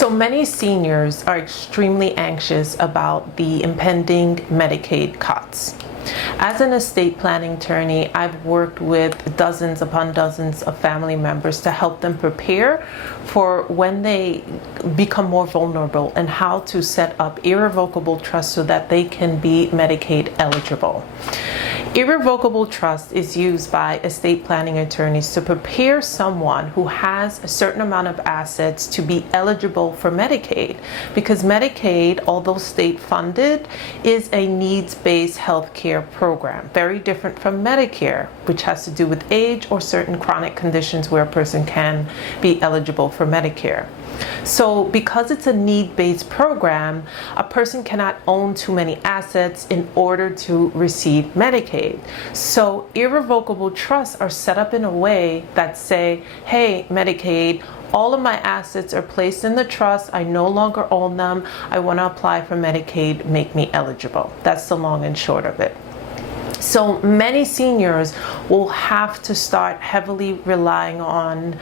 So many seniors are extremely anxious about the impending Medicaid cuts. As an estate planning attorney, I've worked with dozens upon dozens of family members to help them prepare for when they become more vulnerable and how to set up irrevocable trust so that they can be Medicaid eligible. Irrevocable trust is used by estate planning attorneys to prepare someone who has a certain amount of assets to be eligible for Medicaid, because Medicaid, although state funded, is a needs-based health care program, very different from Medicare, which has to do with age or certain chronic conditions where a person can be eligible for Medicare. So because it's a need-based program, a person cannot own too many assets in order to receive Medicaid. So irrevocable trusts are set up in a way that say, hey, Medicaid, all of my assets are placed in the trust. I no longer own them. I want to apply for Medicaid. Make me eligible. That's the long and short of it. So many seniors will have to start heavily relying on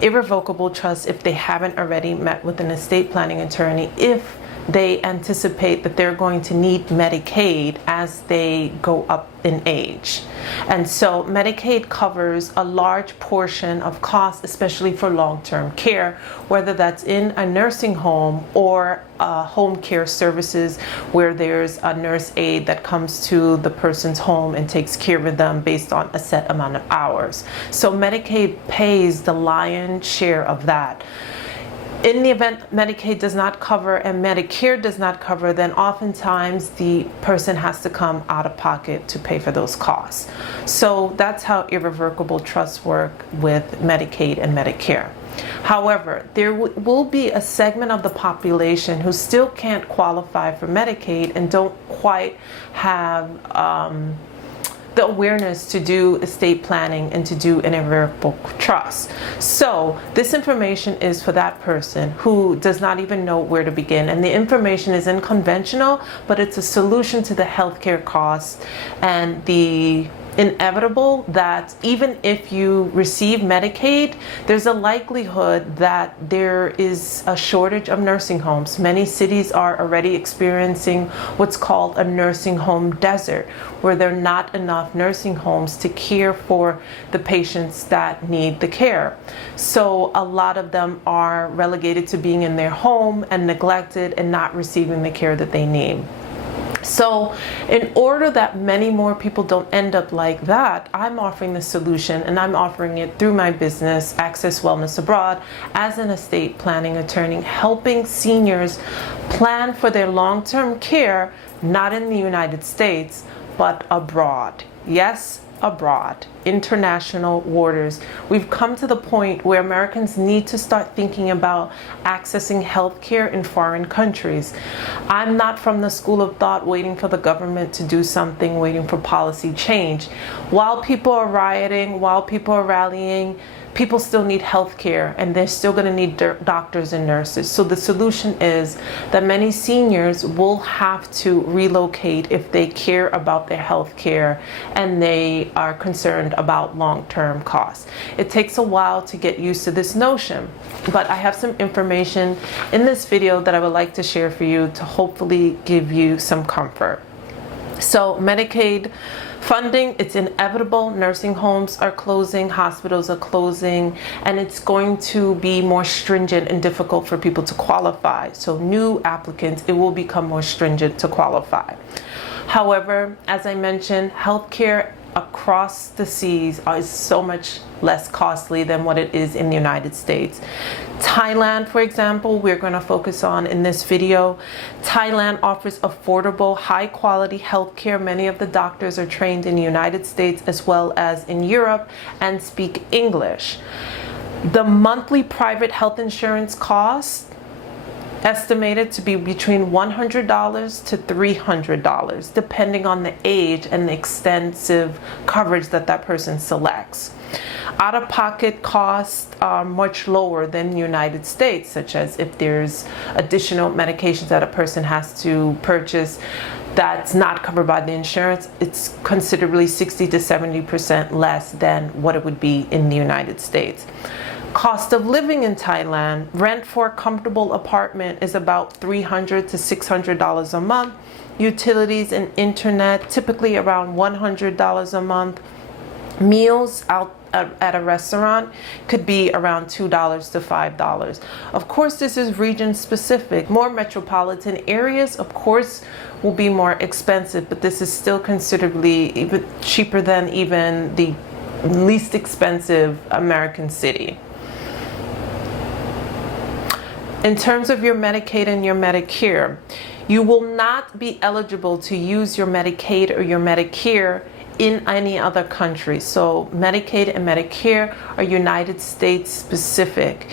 irrevocable trust if they haven't already met with an estate planning attorney, if they anticipate that they're going to need Medicaid as they go up in age. And so Medicaid covers a large portion of costs, especially for long-term care, whether that's in a nursing home or home care services where there's a nurse aide that comes to the person's home and takes care of them based on a set amount of hours. So Medicaid pays the lion's share of that. In the event Medicaid does not cover and Medicare does not cover, then oftentimes the person has to come out of pocket to pay for those costs. So that's how irrevocable trusts work with Medicaid and Medicare. However, there will be a segment of the population who still can't qualify for Medicaid and don't quite have the awareness to do estate planning and to do an irrevocable trust. So this information is for that person who does not even know where to begin. And the information is unconventional, but it's a solution to the healthcare costs and the inevitable that even if you receive Medicaid, there's a likelihood that there is a shortage of nursing homes. Many cities are already experiencing what's called a nursing home desert, where there are not enough nursing homes to care for the patients that need the care. So a lot of them are relegated to being in their home and neglected and not receiving the care that they need. So in order that many more people don't end up like that, I'm offering the solution, and I'm offering it through my business, Access Wellness Abroad, as an estate planning attorney, helping seniors plan for their long-term care, not in the United States, but abroad. Yes, abroad, international waters. We've come to the point where Americans need to start thinking about accessing health care in foreign countries. I'm not from the school of thought waiting for the government to do something, waiting for policy change. While people are rioting, while people are rallying, people still need health care, and they're still going to need doctors and nurses. So the solution is that many seniors will have to relocate if they care about their health care and they are concerned about long-term costs. It takes a while to get used to this notion, but I have some information in this video that I would like to share for you to hopefully give you some comfort. So Medicaid funding, it's inevitable. Nursing homes are closing, hospitals are closing, and it's going to be more stringent and difficult for people to qualify. So new applicants, it will become more stringent to qualify. However, as I mentioned, healthcare across the seas is so much less costly than what it is in the United States. Thailand, for example, we're going to focus on in this video. Thailand offers affordable, high-quality healthcare. Many of the doctors are trained in the United States as well as in Europe and speak English. The monthly private health insurance cost estimated to be between $100 to $300, depending on the age and the extensive coverage that that person selects. Out-of-pocket costs are much lower than the United States, such as if there's additional medications that a person has to purchase that's not covered by the insurance, it's considerably 60 to 70% less than what it would be in the United States. Cost of living in Thailand, rent for a comfortable apartment is about $300 to $600 a month. Utilities and internet, typically around $100 a month. Meals out at a restaurant could be around $2 to $5. Of course, this is region specific. More metropolitan areas, of course, will be more expensive, but this is still considerably even cheaper than even the least expensive American city. In terms of your Medicaid and your Medicare, you will not be eligible to use your Medicaid or your Medicare in any other country. So Medicaid and Medicare are United States specific.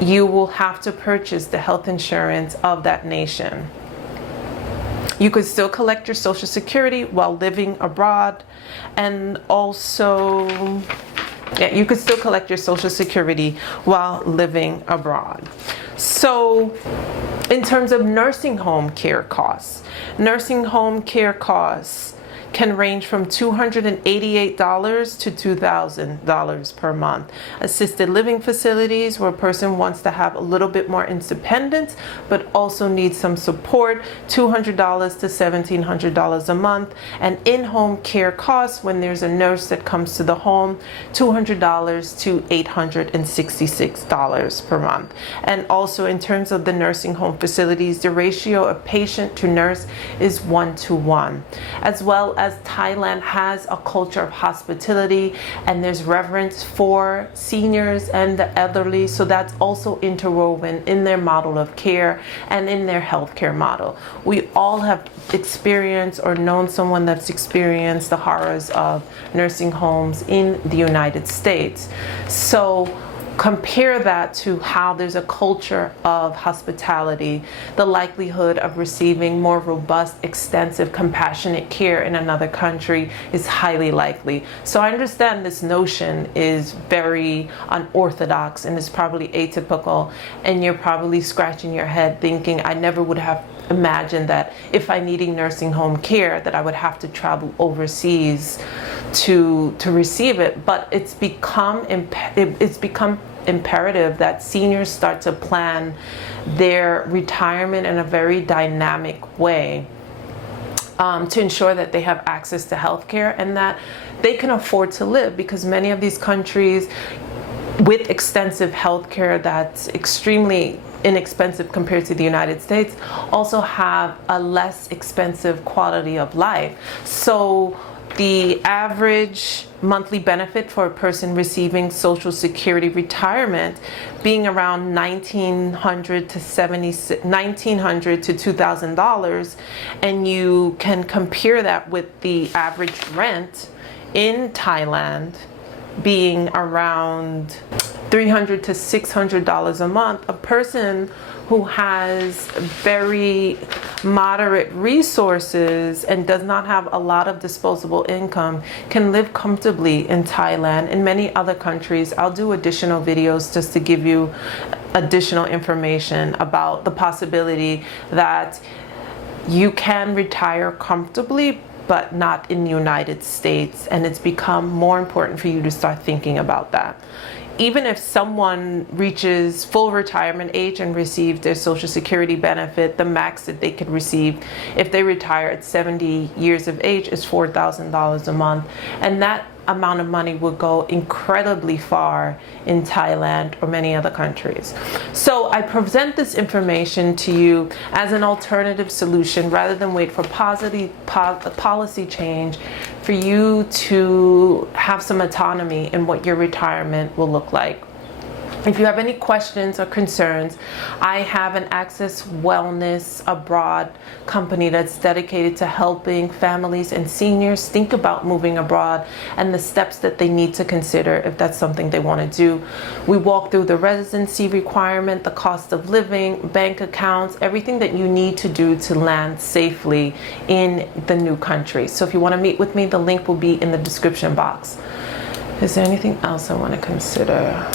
You will have to purchase the health insurance of that nation. You could still collect your Social Security while living abroad, and also you could still collect your Social Security while living abroad. So in terms of nursing home care costs can range from $288 to $2,000 per month. Assisted living facilities, where a person wants to have a little bit more independence but also needs some support, $200 to $1,700 a month. And in-home care costs, when there's a nurse that comes to the home, $200 to $866 per month. And also in terms of the nursing home facilities, the ratio of patient to nurse is 1:1, as well as Thailand has a culture of hospitality, and there's reverence for seniors and the elderly, so that's also interwoven in their model of care and in their healthcare model. We all have experienced or known someone that's experienced the horrors of nursing homes in the United States. So compare that to how there's a culture of hospitality. The likelihood of receiving more robust, extensive, compassionate care in another country is highly likely. So I understand this notion is very unorthodox and is probably atypical, and you're probably scratching your head thinking, I never would have imagined that if I needed nursing home care that I would have to travel overseas to receive it. But it's become imperative that seniors start to plan their retirement in a very dynamic way, to ensure that they have access to health care and that they can afford to live, because many of these countries with extensive health care that's extremely inexpensive compared to the United States also have a less expensive quality of life. So the average monthly benefit for a person receiving Social Security retirement being around $1,900 to $2,000, and you can compare that with the average rent in Thailand being around $300 to $600 a month. A person who has very moderate resources and does not have a lot of disposable income can live comfortably in Thailand and many other countries. I'll do additional videos just to give you additional information about the possibility that you can retire comfortably but not in the United States, and it's become more important for you to start thinking about that. Even if someone reaches full retirement age and receives their Social Security benefit, the max that they could receive if they retire at 70 years of age is $4,000 a month. And that amount of money would go incredibly far in Thailand or many other countries. So I present this information to you as an alternative solution rather than wait for policy change, for you to have some autonomy in what your retirement will look like. If you have any questions or concerns, I have an Access Wellness Abroad company that's dedicated to helping families and seniors think about moving abroad and the steps that they need to consider if that's something they want to do. We walk through the residency requirement, the cost of living, bank accounts, everything that you need to do to land safely in the new country. So if you want to meet with me, the link will be in the description box. Is there anything else I want to consider?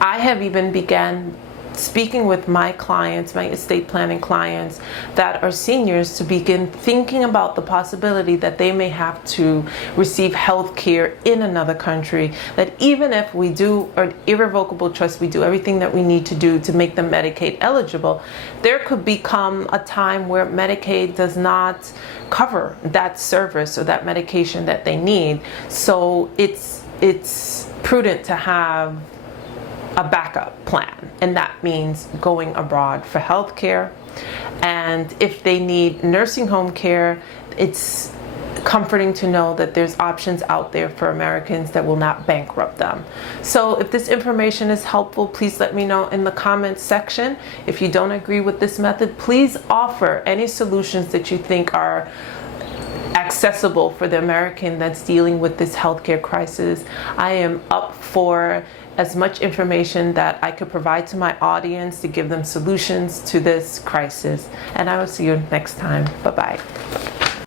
I have even began speaking with my clients, my estate planning clients that are seniors, to begin thinking about the possibility that they may have to receive health care in another country, that even if we do an irrevocable trust, we do everything that we need to do to make them Medicaid eligible, there could become a time where Medicaid does not cover that service or that medication that they need. So it's prudent to have a backup plan, and that means going abroad for health care. And if they need nursing home care, it's comforting to know that there's options out there for Americans that will not bankrupt them. So if this information is helpful, please let me know in the comments section. If you don't agree with this method, please offer any solutions that you think are accessible for the American that's dealing with this healthcare crisis. I am up for as much information that I could provide to my audience to give them solutions to this crisis. And I will see you next time. Bye-bye.